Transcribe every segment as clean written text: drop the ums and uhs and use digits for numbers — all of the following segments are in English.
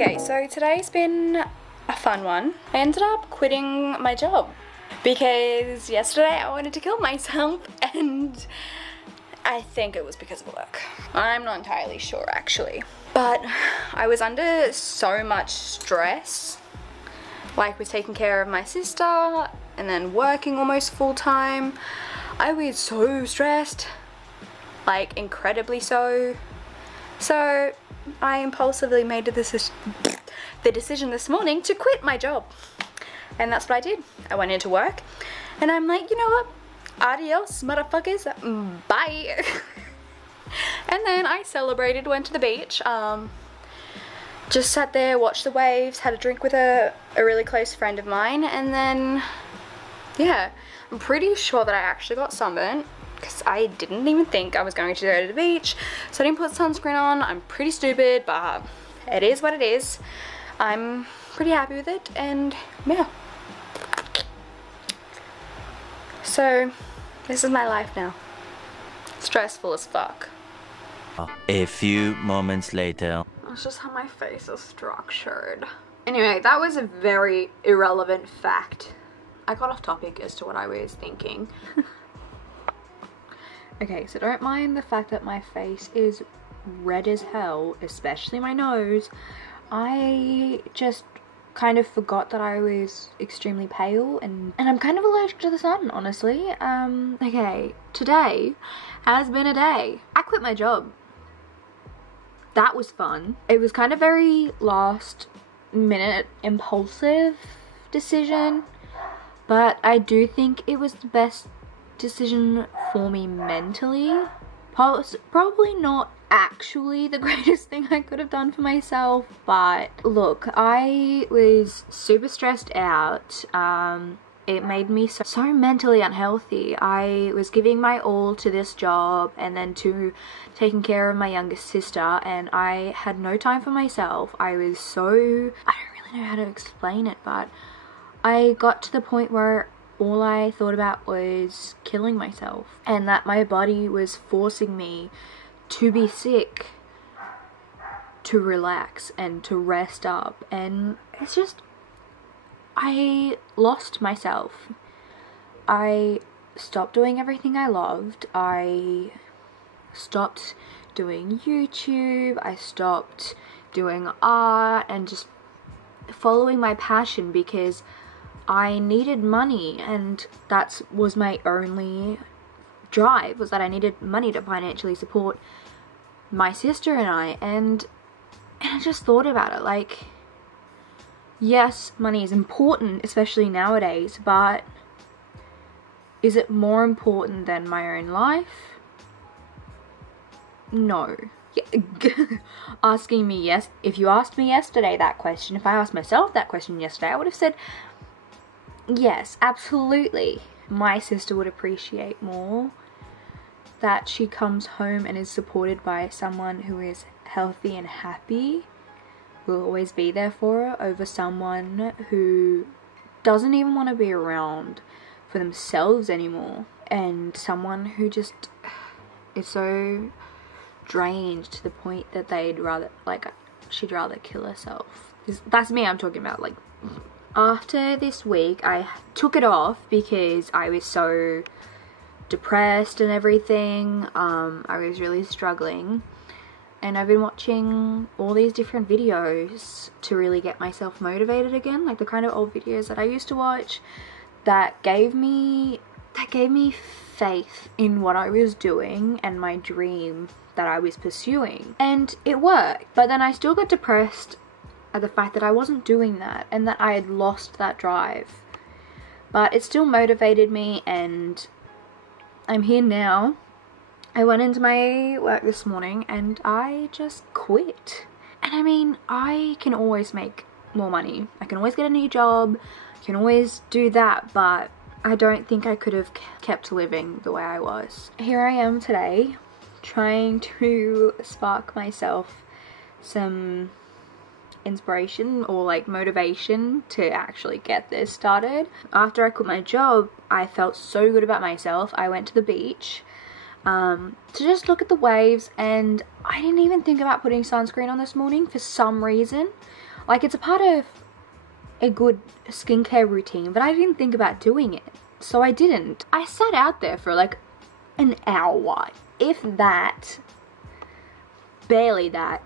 Okay, so today's been a fun one. I ended up quitting my job because yesterday I wanted to kill myself, and I think it was because of work. I'm not entirely sure actually, but I was under so much stress, like with taking care of my sister and then working almost full time. I was so stressed, like incredibly so. So I impulsively made the decision this morning to quit my job. And that's what I did. I went into work and I'm like, you know what? Adios, motherfuckers. Bye. And then I celebrated, went to the beach, just sat there, watched the waves, had a drink with a really close friend of mine, and then, yeah, I'm pretty sure that I actually got sunburnt because I didn't even think I was going to go to the beach, so I didn't put sunscreen on. I'm pretty stupid, but it is what it is. I'm pretty happy with it, and yeah. So, this is my life now. Stressful as fuck. A few moments later. That's just how my face is structured. Anyway, that was a very irrelevant fact. I got off topic as to what I was thinking. Okay, so don't mind the fact that my face is red as hell, especially my nose. I just kind of forgot that I was extremely pale, and I'm kind of allergic to the sun, honestly. Okay, today has been a day. I quit my job. That was fun. It was kind of very last minute impulsive decision, but I do think it was the best decision for me mentally. Probably not actually the greatest thing I could have done for myself, but look, I was super stressed out. It made me so mentally unhealthy. I was giving my all to this job and then to taking care of my youngest sister, and I had no time for myself. I don't really know how to explain it, but I got to the point where all I thought about was killing myself, and that my body was forcing me to be sick, to relax and to rest up, and it's just, I lost myself. I stopped doing everything I loved. I stopped doing YouTube. I stopped doing art and just following my passion because I needed money, and that was my only drive, was that I needed money to financially support my sister and I. And I just thought about it, like, yes, money is important, especially nowadays, but is it more important than my own life? No. Asking me, yes, if you asked me yesterday that question, if I asked myself that question yesterday, I would have said, yes, absolutely. My sister would appreciate more that she comes home and is supported by someone who is healthy and happy, will always be there for her, over someone who doesn't even want to be around for themselves anymore, and someone who just is so drained to the point that she'd rather kill herself. That's me I'm talking about. Like, after this week, I took it off because I was so depressed and everything. I was really struggling, and I've been watching all these different videos to really get myself motivated again, like the kind of old videos that I used to watch that gave me faith in what I was doing and my dream that I was pursuing, and it worked. But then I still got depressed at the fact that I wasn't doing that and that I had lost that drive, but it still motivated me, and I'm here now. I went into my work this morning and I just quit. And I mean, I can always make more money, I can always get a new job, I can always do that, but I don't think I could have kept living the way I was. Here I am today, trying to spark myself some inspiration or like motivation to actually get this started. After I quit my job, I felt so good about myself. I went to the beach to just look at the waves, and I didn't even think about putting sunscreen on this morning for some reason. Like, it's a part of a good skincare routine, but I didn't think about doing it, so I didn't. I sat out there for like an hour, if that, barely that,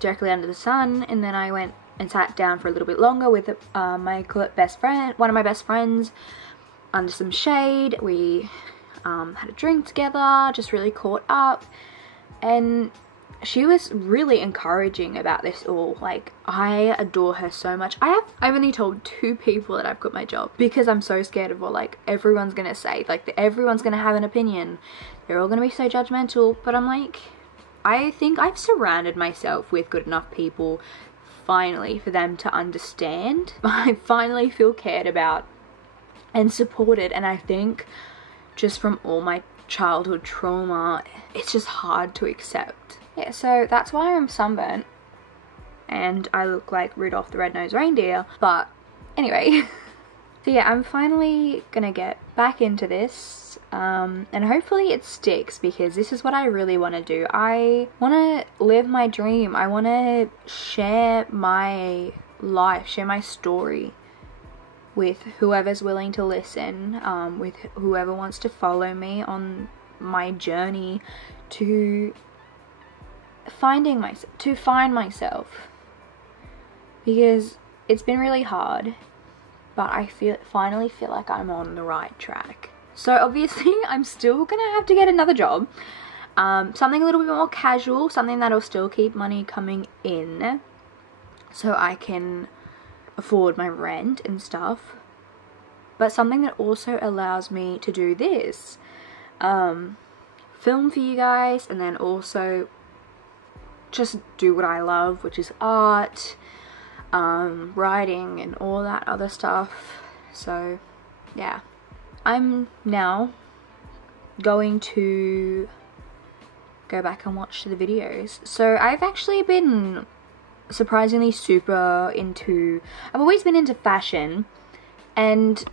directly under the sun, and then I went and sat down for a little bit longer with my best friend, one of my best friends, under some shade. We had a drink together, just really caught up, and she was really encouraging about this all. Like, I adore her so much. I've only told 2 people that I've quit my job because I'm so scared of what like everyone's gonna say. Like, everyone's gonna have an opinion. They're all gonna be so judgmental. But I'm like, I think I've surrounded myself with good enough people finally for them to understand. I finally feel cared about and supported, and I think just from all my childhood trauma, it's just hard to accept. Yeah, so that's why I'm sunburnt and I look like Rudolph the Red-Nosed Reindeer. But anyway, so yeah, I'm finally gonna get back into this, and hopefully it sticks, because this is what I really want to do. I want to live my dream. I want to share my life, share my story with whoever's willing to listen, with whoever wants to follow me on my journey to find myself, because it's been really hard, but I finally feel like I'm on the right track. So obviously I'm still gonna have to get another job, something a little bit more casual, something that'll still keep money coming in so I can afford my rent and stuff, but something that also allows me to do this, film for you guys, and then also just do what I love, which is art, writing and all that other stuff. So yeah, I'm now going to go back and watch the videos. So I've actually been surprisingly super into, I've always been into fashion, and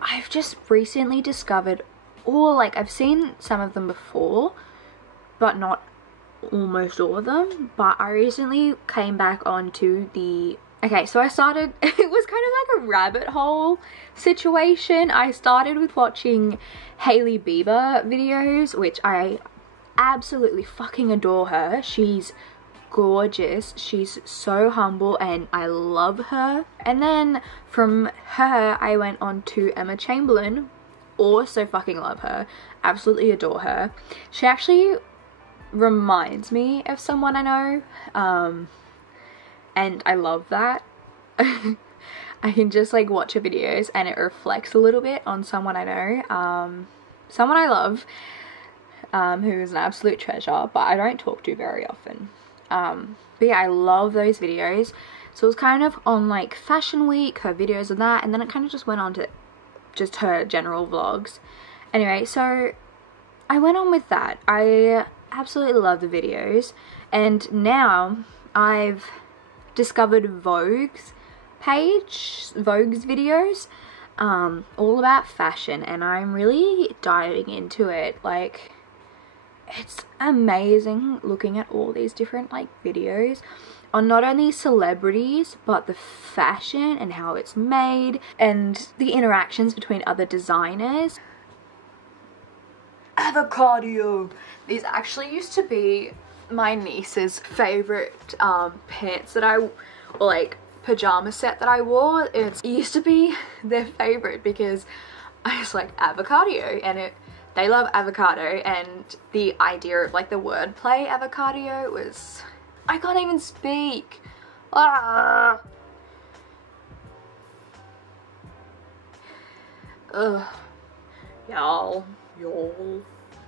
I've just recently discovered, or like I've seen some of them before, but not almost all of them, but I recently came back onto the, okay, so I started, it was kind of like a rabbit hole situation. I started with watching Hailey Bieber videos, which I absolutely fucking adore her. She's gorgeous, she's so humble, and I love her. And then from her I went on to Emma Chamberlain, also fucking love her, absolutely adore her. She actually reminds me of someone I know, and I love that. I can just like watch her videos and it reflects a little bit on someone I know, someone I love, who is an absolute treasure, but I don't talk to very often. But yeah, I love those videos. So it was kind of on like Fashion Week, her videos and that, and then it kind of just went on to just her general vlogs. Anyway, so I went on with that. I absolutely love the videos, and now I've discovered Vogue's videos, all about fashion, and I'm really diving into it. Like, it's amazing looking at all these different like videos on not only celebrities but the fashion and how it's made and the interactions between other designers. Avocado! These actually used to be my niece's favorite pants that or like pajama set that I wore. It used to be their favorite because I was like, avocado, and they love avocado, and the idea of like the wordplay avocado was, I can't even speak. Ah. Ugh. Y'all.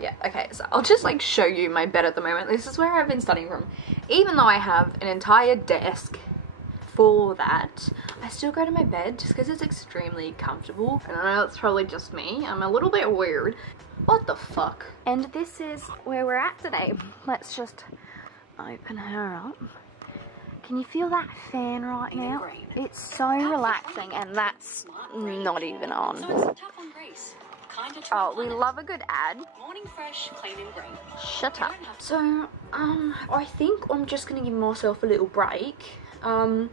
Yeah, okay, so I'll just like show you my bed at the moment. This is where I've been studying from. Even though I have an entire desk for that, I still go to my bed just because it's extremely comfortable. And I know it's probably just me, I'm a little bit weird. What the fuck? And this is where we're at today. Let's just open her up. Can you feel that fan right now? It's so relaxing, and that's not even on. Oh, we love a good ad. Morning fresh, clean and green. Shut up. So, I think I'm just gonna give myself a little break. I'm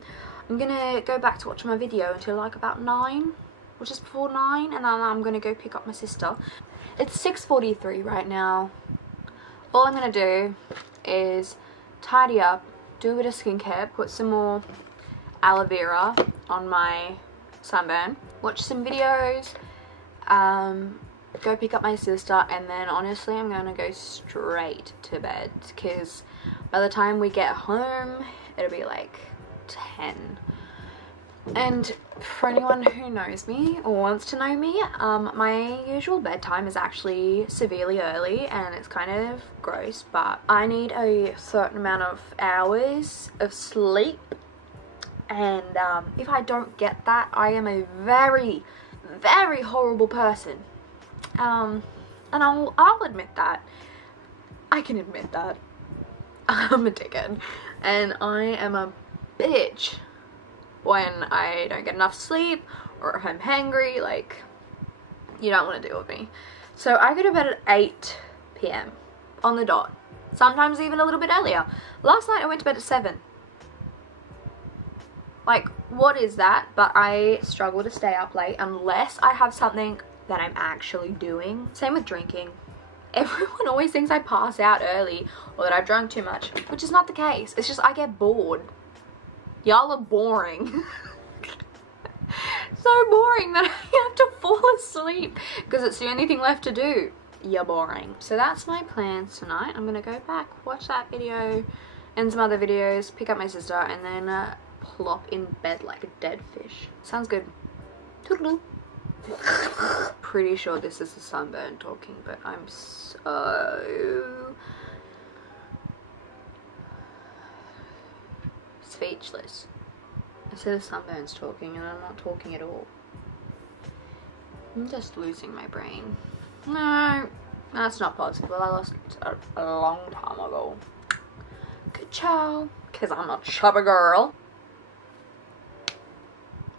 gonna go back to watch my video until like about 9 or just before 9, and then I'm gonna go pick up my sister. It's 6:43 right now. All I'm gonna do is tidy up, do a bit of skincare, put some more aloe vera on my sunburn, watch some videos, go pick up my sister, and then honestly I'm gonna go straight to bed because by the time we get home it'll be like 10. And for anyone who knows me or wants to know me, my usual bedtime is actually severely early, and it's kind of gross, but I need a certain amount of hours of sleep, and if I don't get that, I am a very, very horrible person. And I'll admit that. I can admit that. I'm a dickhead, and I am a bitch when I don't get enough sleep or if I'm hangry. Like, you don't want to deal with me. So I go to bed at 8 p.m. on the dot, sometimes even a little bit earlier. Last night I went to bed at 7. Like, what is that? But I struggle to stay up late unless I have something that I'm actually doing. Same with drinking. Everyone always thinks I pass out early or that I've drunk too much, which is not the case. It's just I get bored. Y'all are boring. So boring that I have to fall asleep because it's the only thing left to do. You're boring. So that's my plans tonight. I'm gonna go back, watch that video and some other videos, pick up my sister, and then plop in bed like a dead fish. Sounds good. Toodaloo. Pretty sure this is a sunburn talking, but I'm so speechless. I said the sunburn's talking and I'm not talking at all. I'm just losing my brain. No, that's not possible. I lost it a long time ago. Good chow, because I'm a chubby girl.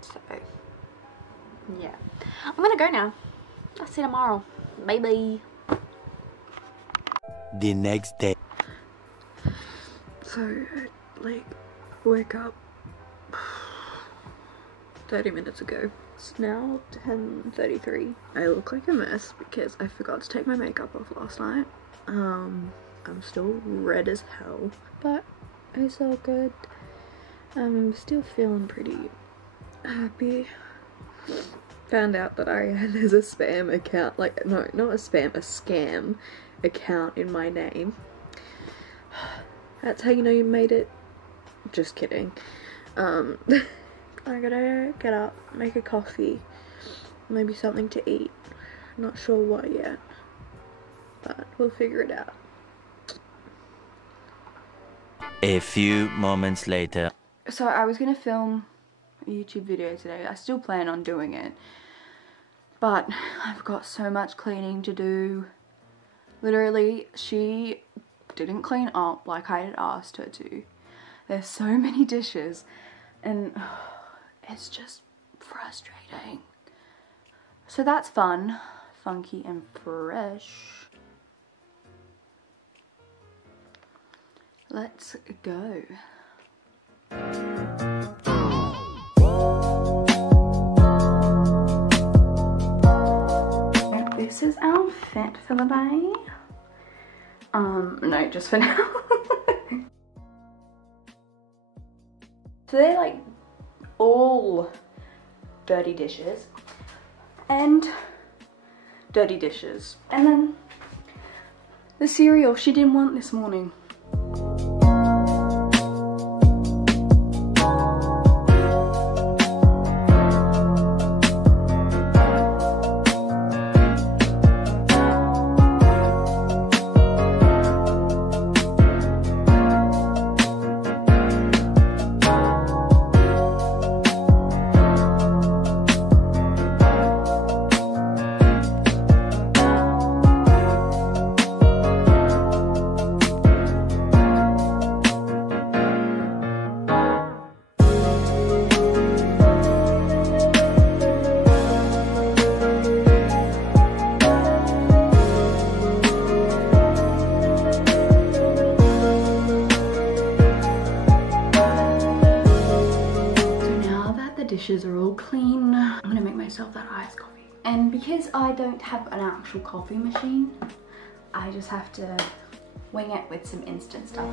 So, yeah. I'm gonna go now. I'll see you tomorrow. Bye bye. The next day. So, like, wake up 30 minutes ago. It's now 10:33. I look like a mess because I forgot to take my makeup off last night. I'm still red as hell, but it's all good. I'm still feeling pretty happy. Found out that there's a spam account, like, no, not a spam, a scam account in my name. That's how you know you made it. Just kidding. I gotta get up, make a coffee, maybe something to eat. Not sure what yet, but we'll figure it out. A few moments later. So I was gonna film a YouTube video today. I still plan on doing it, but I've got so much cleaning to do. Literally, she didn't clean up like I had asked her to. There's so many dishes, and it's just frustrating. So that's fun, funky and fresh. Let's go. This is our fit for the day. No, just for now. So they're like all dirty dishes and dirty dishes. And then the cereal she didn't want this morning. dishes are all clean. I'm gonna make myself that iced coffee. And because I don't have an actual coffee machine, I just have to wing it with some instant stuff.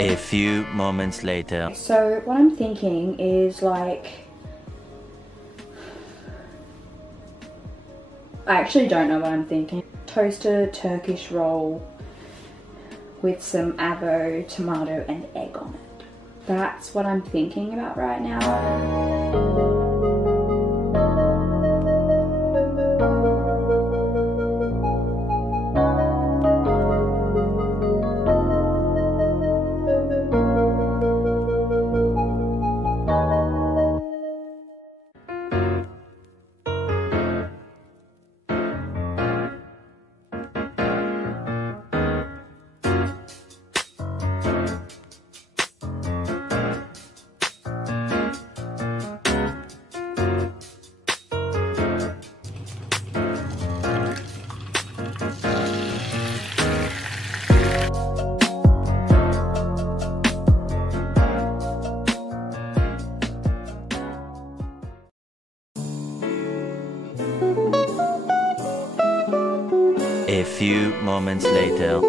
A few moments later. So what I'm thinking is like, I actually don't know what I'm thinking. Toasted Turkish roll with some avo, tomato and egg on it. That's what I'm thinking about right now. A few moments later.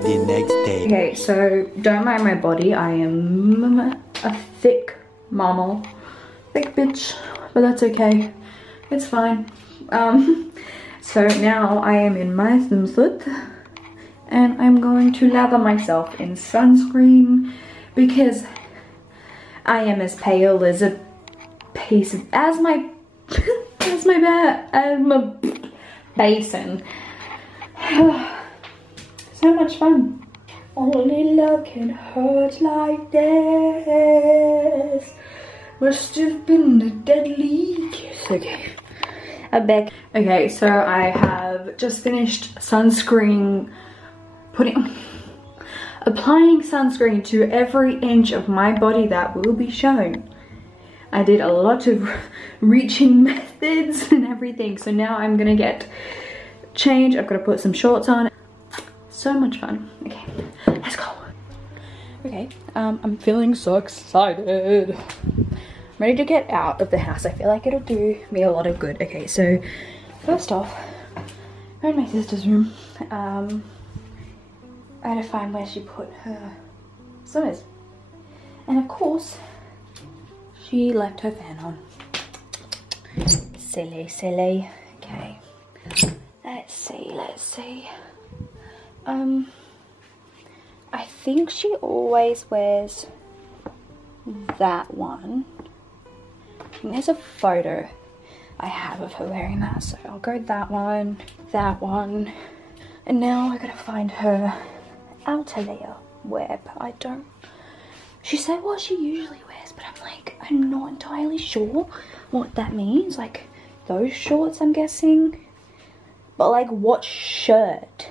The next day. Okay, so don't mind my body. I am a thick mama, thick bitch, but that's okay. It's fine. So now I am in my swimsuit and I'm going to lather myself in sunscreen because I am as pale as a piece of, as my basin. So much fun. Only love can hurt like this. Must have been a deadly kiss. Okay, I'm back. Okay, so I have just finished applying sunscreen to every inch of my body that will be shown. I did a lot of reaching methods and everything, so now I'm gonna get changed. I've got to put some shorts on. So much fun. Okay, let's go. Okay, I'm feeling so excited. I'm ready to get out of the house. I feel like it'll do me a lot of good. Okay, so first off, we're in my sister's room. I had to find where she put her swimmers. And of course, she left her fan on. Silly, silly. Okay, let's see. I think she always wears that one. And there's a photo I have of her wearing that, so I'll go that one, and now I gotta find her outer layer wear, but I don't. She said what she usually wears, but I'm like, I'm not entirely sure what that means. Like those shorts, I'm guessing, but like what shirt?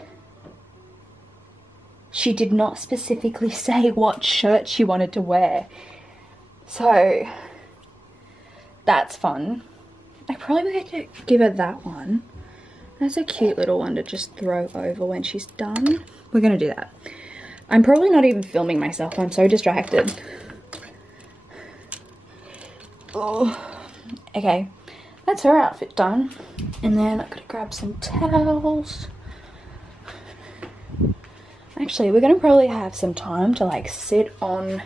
she did not specifically say what shirt she wanted to wear. So that's fun. I probably going to give her that one. That's a cute little one to just throw over when she's done. We're gonna do that. I'm probably not even filming myself. I'm so distracted. Oh, okay. That's her outfit done. And then I'm gonna grab some towels. Actually, we're gonna probably have some time to like sit on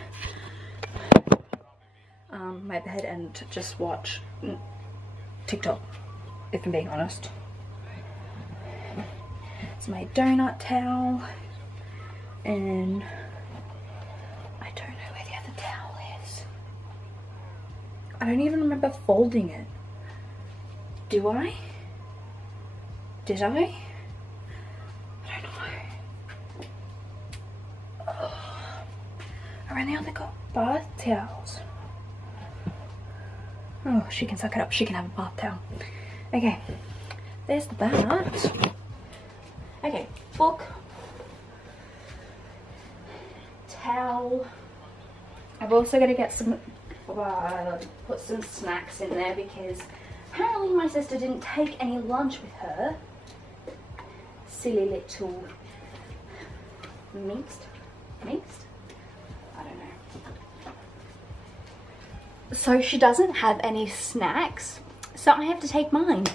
my bed and just watch TikTok, if I'm being honest. It's my donut towel, and I don't know where the other towel is. I don't even remember folding it. Do I? Did I? I don't know. Oh, I've only got bath towels. Oh, she can suck it up. She can have a bath towel. Okay, there's the bat. Okay, book, towel. I've also got to get some, put some snacks in there because apparently my sister didn't take any lunch with her. Silly little mixed? I don't know. So she doesn't have any snacks, so I have to take mine.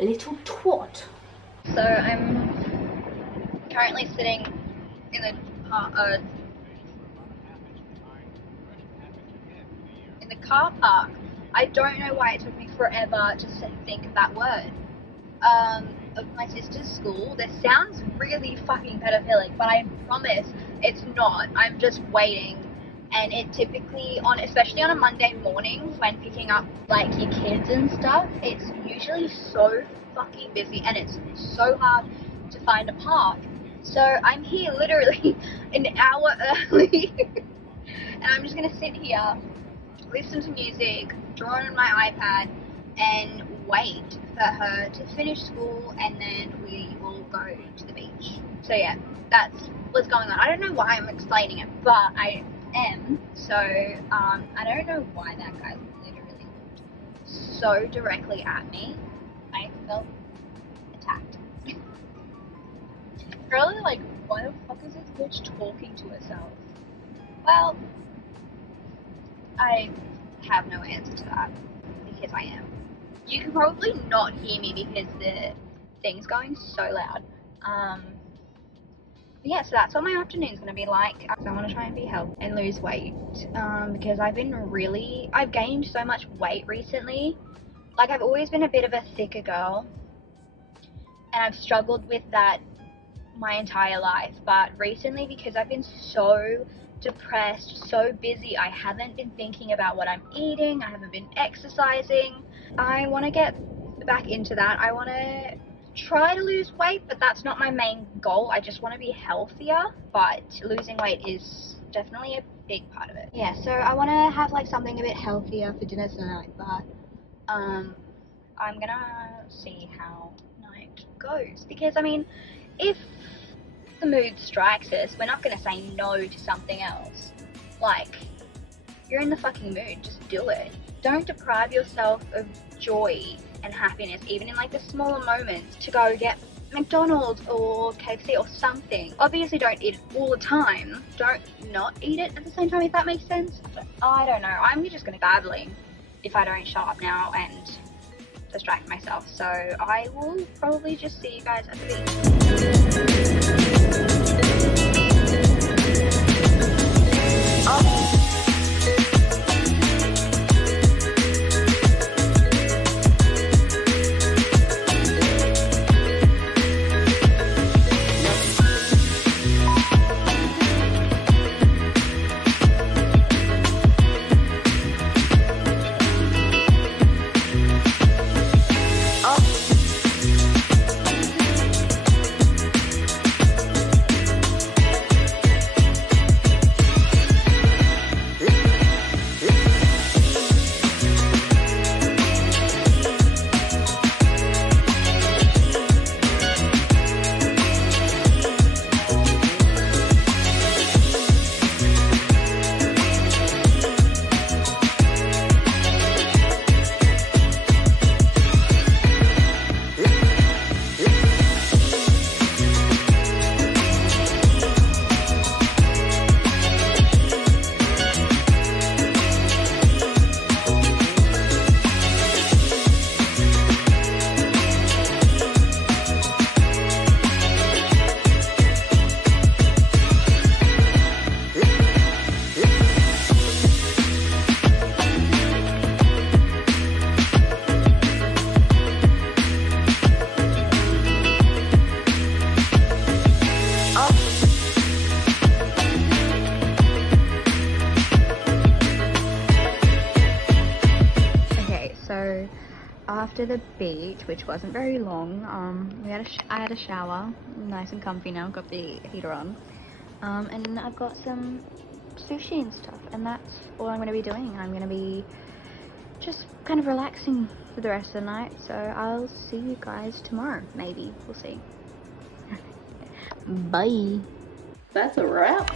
Little twat. So I'm currently sitting in the car park. I don't know why it took me forever to think of that word. Of my sister's school. This sounds really fucking pedophilic, but I promise it's not. I'm just waiting. And it typically, especially on a Monday morning when picking up like your kids and stuff, it's usually so fucking busy and it's so hard to find a park. So I'm here literally an hour early and I'm just gonna sit here, listen to music, draw on my iPad and wait for her to finish school, and then we will go to the beach. So yeah, that's what's going on. I don't know why I'm explaining it, but I am. So I don't know why that guy literally looked so directly at me. I felt attacked. Probably like, why the fuck is this bitch talking to herself? Well, I have no answer to that because I am. You can probably not hear me because the thing's going so loud. Yeah, so that's what my afternoon's gonna be like. I want to try and be healthy and lose weight because I've gained so much weight recently. Like, I've always been a bit of a thicker girl and I've struggled with that my entire life, but recently, because I've been so depressed, so busy, I haven't been thinking about what I'm eating, I haven't been exercising. I want to get back into that. I want to try to lose weight, but that's not my main goal. I just want to be healthier, but losing weight is definitely a big part of it. Yeah, so I want to have like something a bit healthier for dinner tonight, but I'm gonna see how night goes, because I mean, if the mood strikes us, we're not gonna say no to something else. Like, you're in the fucking mood, just do it. Don't deprive yourself of joy and happiness, even in like the smaller moments, to go get McDonald's or KFC or something. Obviously don't eat it all the time. Don't not eat it at the same time, if that makes sense. I don't know, I'm just gonna be babbling if I don't shut up now and distract myself. So I will probably just see you guys at the beach. after the beach, which wasn't very long. I had a shower, nice and comfy now, got the heater on. And I've got some sushi and stuff, and that's all I'm going to be doing. I'm going to be just kind of relaxing for the rest of the night, so I'll see you guys tomorrow, maybe. We'll see. Bye. That's a wrap.